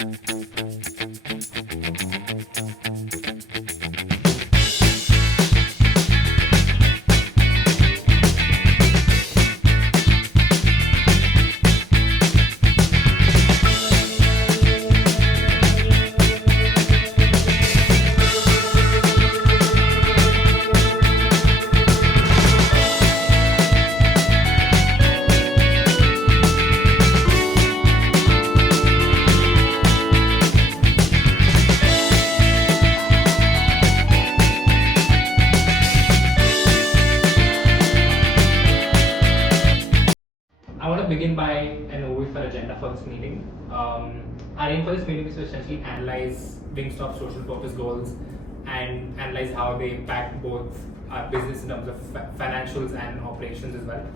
I want to begin by an overview for agenda for this meeting. Our aim for this meeting is to essentially analyze Wingstop's social purpose goals and analyze how they impact both our business in terms of financials and operations as well.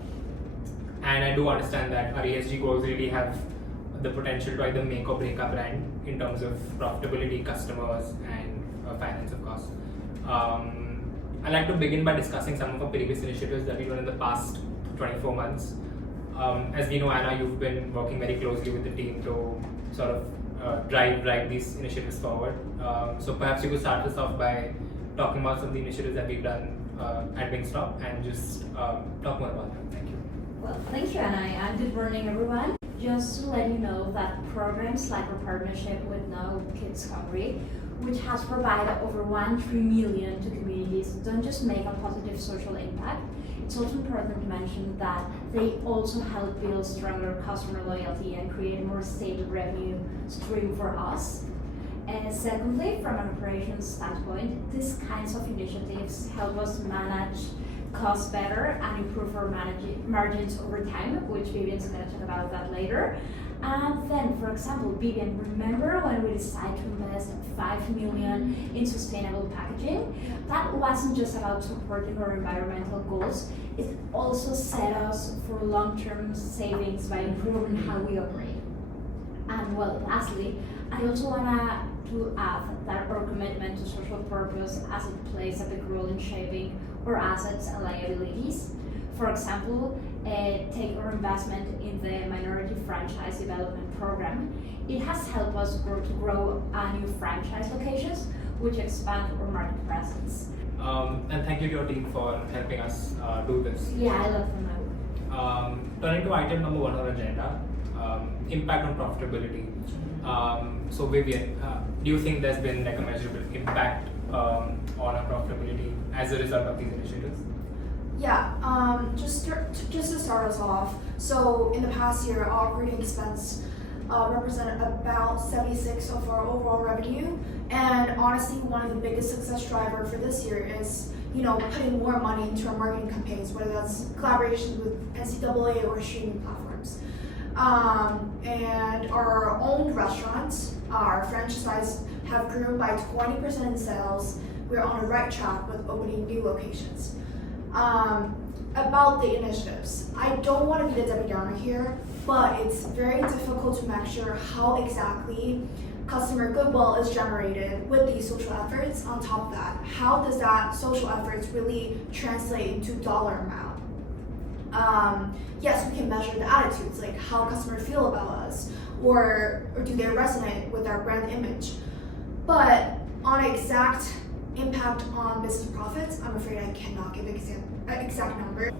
And I do understand that our ESG goals really have the potential to either make or break our brand in terms of profitability, customers, and finance, of course. I'd like to begin by discussing some of our previous initiatives that we've done in the past 24 months. As we know, Anna, you've been working very closely with the team to sort of drive these initiatives forward. So perhaps you could start us off by talking about some of the initiatives that we've done at Wingstop and just talk more about them. Thank you. Well, thank you, Anna, and good morning, everyone. Just to let you know that programs like our partnership with No Kids Hungry, which has provided over 1 million to communities, don't just make a positive social impact. It's also important to mention that they also help build stronger customer loyalty and create a more stable revenue stream for us. And secondly, from an operations standpoint, these kinds of initiatives help us manage costs better and improve our margins over time, which Vivian's going to talk about that later. And then, for example, Vivian, remember when we decided to invest 5 million in sustainable packaging? That wasn't just about supporting our environmental goals, it also set us for long-term savings by improving how we operate. And well, lastly, I also want to add that our commitment to social purpose as it plays a big role in shaping our assets and liabilities. For example, take our investment in the Minority Franchise Development Program. It has helped us grow new franchise locations, which expand our market presence. And thank you to your team for helping us do this. Yeah, I love them. Turning to item number 1 on our agenda, impact on profitability. So Vivian, do you think there's been like a measurable impact on our profitability as a result of these initiatives? Yeah, just to start us off, so in the past year, our operating expense represented about 76% of our overall revenue, and honestly, one of the biggest success driver for this year is putting more money into our marketing campaigns, whether that's collaborations with NCAA or streaming platforms. And our own restaurants, our franchise have grown by 20% in sales. We're on the right track with opening new locations. About the initiatives, I don't want to be the Debbie Downer here, but it's very difficult to measure how exactly customer goodwill is generated with these social efforts. On top of that, how does that social efforts really translate into dollar amount? Yes, we can measure the attitudes, like how customers feel about us, or do they resonate with our brand image. But on exact impact on business profits, I'm afraid I cannot give an exact number.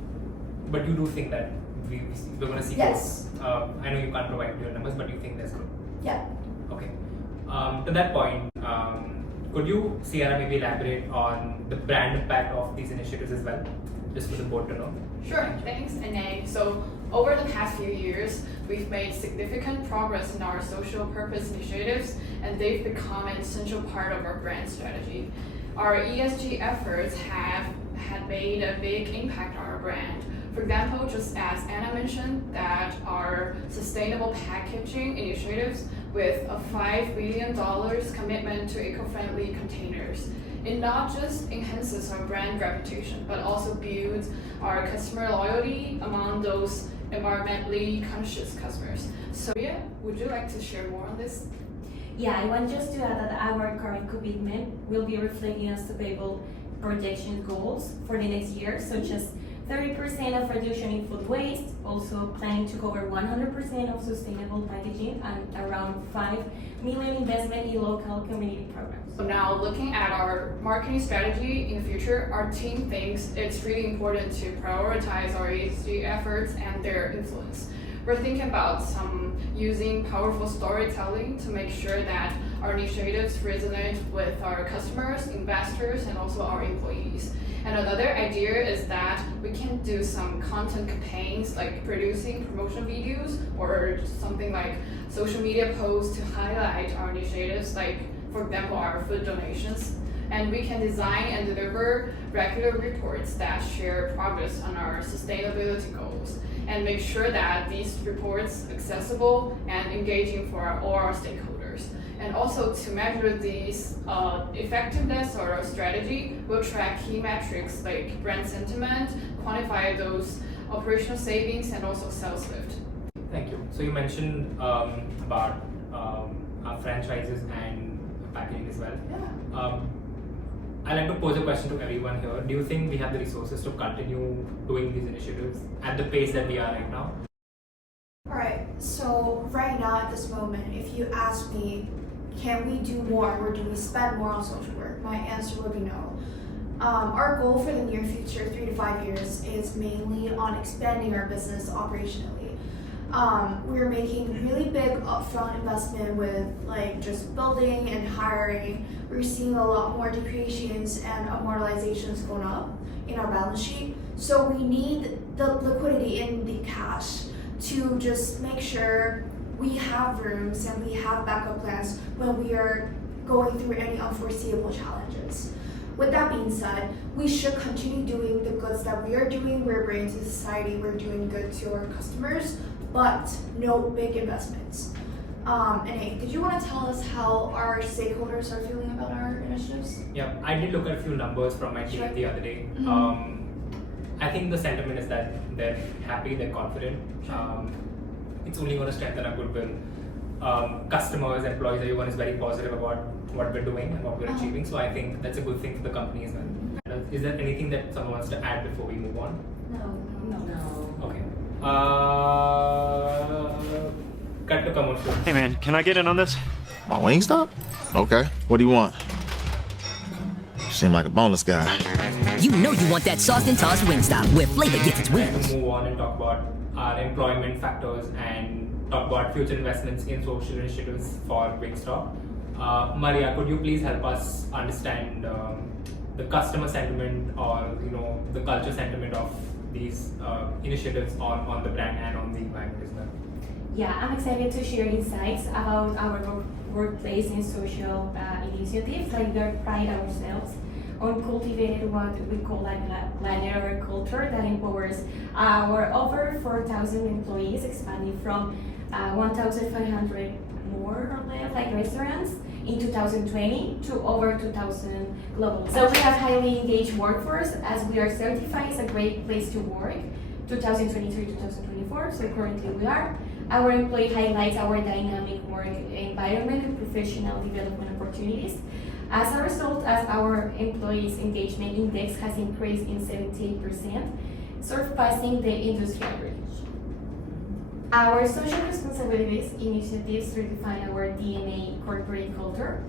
But you do think that we're going to see Yes. growth? I know you can't provide your numbers, but you think there's growth? Yeah. Okay. To that point, could you, Sierra, maybe elaborate on the brand impact of these initiatives as well, just for the board to know? Sure, thanks, Anne. So over the past few years, we've made significant progress in our social purpose initiatives, and they've become an essential part of our brand strategy. Our ESG efforts have had made a big impact on our brand. For example, just as Anna mentioned, that our sustainable packaging initiatives with a $5 billion commitment to eco-friendly containers. It not just enhances our brand reputation, but also builds our customer loyalty among those environmentally conscious customers. So, yeah, would you like to share more on this? Yeah, I want just to add that our current commitment will be reflecting on sustainable projection goals for the next year, such as 30% of reduction in food waste, also planning to cover 100% of sustainable packaging, and around 5 million investment in local community programs. So now looking at our marketing strategy in the future, our team thinks it's really important to prioritize our ESG efforts and their influence. We're thinking about using powerful storytelling to make sure that our initiatives resonate with our customers, investors, and also our employees. And another idea is that we can do some content campaigns like producing promotional videos or something like social media posts to highlight our initiatives, like for example our food donations. And we can design and deliver regular reports that share progress on our sustainability goals and make sure that these reports are accessible and engaging for all our stakeholders. And also to measure these effectiveness or strategy, we'll track key metrics like brand sentiment, quantify those operational savings, and also sales lift. Thank you. So you mentioned about our franchises and packaging as well. Yeah. I'd like to pose a question to everyone here. Do you think we have the resources to continue doing these initiatives at the pace that we are right now? Alright, so right now at this moment, if you ask me, can we do more or do we spend more on social work? My answer would be no. Our goal for the near future, 3 to 5 years, is mainly on expanding our business operationally. We're making really big upfront investment with like just building and hiring. We're seeing a lot more depreciations and amortizations going up in our balance sheet. So we need the liquidity in the cash to just make sure we have rooms and we have backup plans when we are going through any unforeseeable challenges. With that being said, we should continue doing the goods that we are doing. We're bringing to society, we're doing good to our customers, but no big investments. And did you want to tell us how our stakeholders are feeling about our initiatives? Yeah, I did look at a few numbers from my team Sure. the other day. Mhm. I think the sentiment is that they're happy, they're confident. It's only going to strengthen our goodwill. Customers, employees, everyone is very positive about what we're doing and what we're achieving. So I think that's a good thing for the company as well. Is there anything that someone wants to add before we move on? No. Okay. Cut to commercial. Hey man, can I get in on this? My Wingstop? Okay. What do you want? You seem like a boneless guy. You know you want that sauce and tossed Wingstop, where flavor gets its To wings. move on and talk about our employment factors and talk about future investments in social initiatives for Wingstop. Maria, could you please help us understand the customer sentiment or the culture sentiment of these initiatives on the brand and on the environment as well? Yeah, I'm excited to share insights about our workplace and social initiatives. Like we pride ourselves on cultivating what we call like a culture that empowers our over 4,000 employees, expanding from 1,500 more or less like restaurants in 2020 to over 2,000 globally. So we have highly engaged workforce as we are certified as a great place to work 2023-2024. So currently we are. Our employee highlights our dynamic work environment and professional development opportunities. As a result, as our employees' engagement index has increased in 78%, surpassing the industry average. Our social responsibilities initiatives redefine our DNA corporate culture.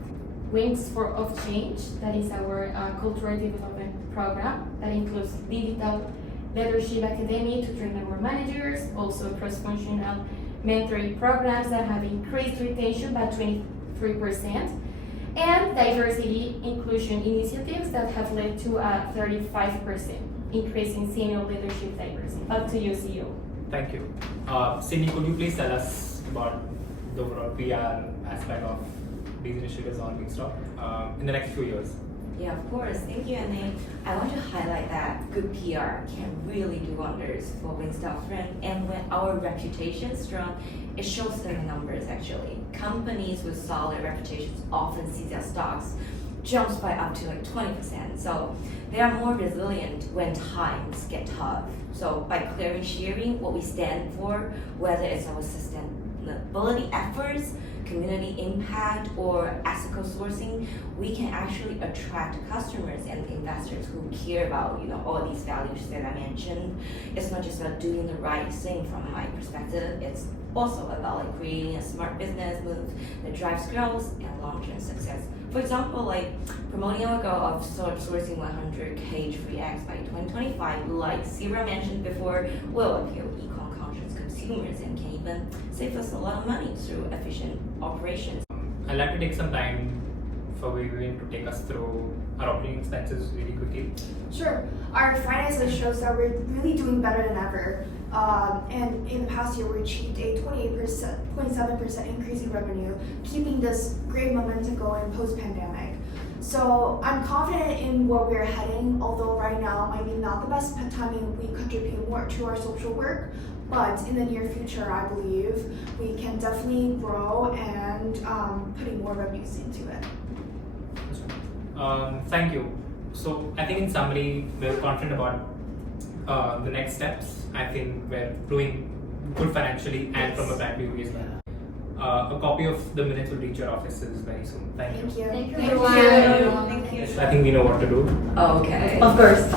Wings of Change, that is our cultural development program that includes digital leadership academy to train our managers, also cross-functional mentoring programs that have increased retention by 23%, and diversity inclusion initiatives that have led to a 35% increase in senior leadership diversity. Back to you, CEO. Thank you. Cindy, could you please tell us about the overall PR aspect of these initiatives on Wingstop in the next few years? Yeah, of course. Thank you, Annie. I want to highlight that good PR can really do wonders for Wingstop's brand, and when our reputation is strong, it shows in the numbers actually. Companies with solid reputations often see their stocks jumps by up to like 20%. So they are more resilient when times get tough. So by clearly sharing what we stand for, whether it's our sustainability efforts, community impact or ethical sourcing, we can actually attract customers and investors who care about all these values that I mentioned. It's not just about doing the right thing from my perspective. It's also about creating a smart business move that drives growth and long-term success. For example, promoting our goal of sourcing 100 cage-free eggs by 2025, like Sierra mentioned before, will appeal econ conscious consumers and can even save us a lot of money through efficient operations. I'd like to take some time for Vivian to take us through our operating expenses really quickly. Sure. Our finance list shows that we're really doing better than ever. And in the past year, we achieved a 28.7% increase in revenue, keeping this great momentum going post-pandemic. So I'm confident in where we're heading, although right now might be not the best timing. We contribute more to our social work, but in the near future, I believe we can definitely grow and putting more revenues into it. Thank you. So I think in summary, we're confident about the next steps. I think we're doing good financially and from a brand view as well. A copy of the minutes will reach your offices very soon. Thank you. Thank you. Thank you, Thank everyone. you. Thank you. I think we know what to do. Okay. Of course.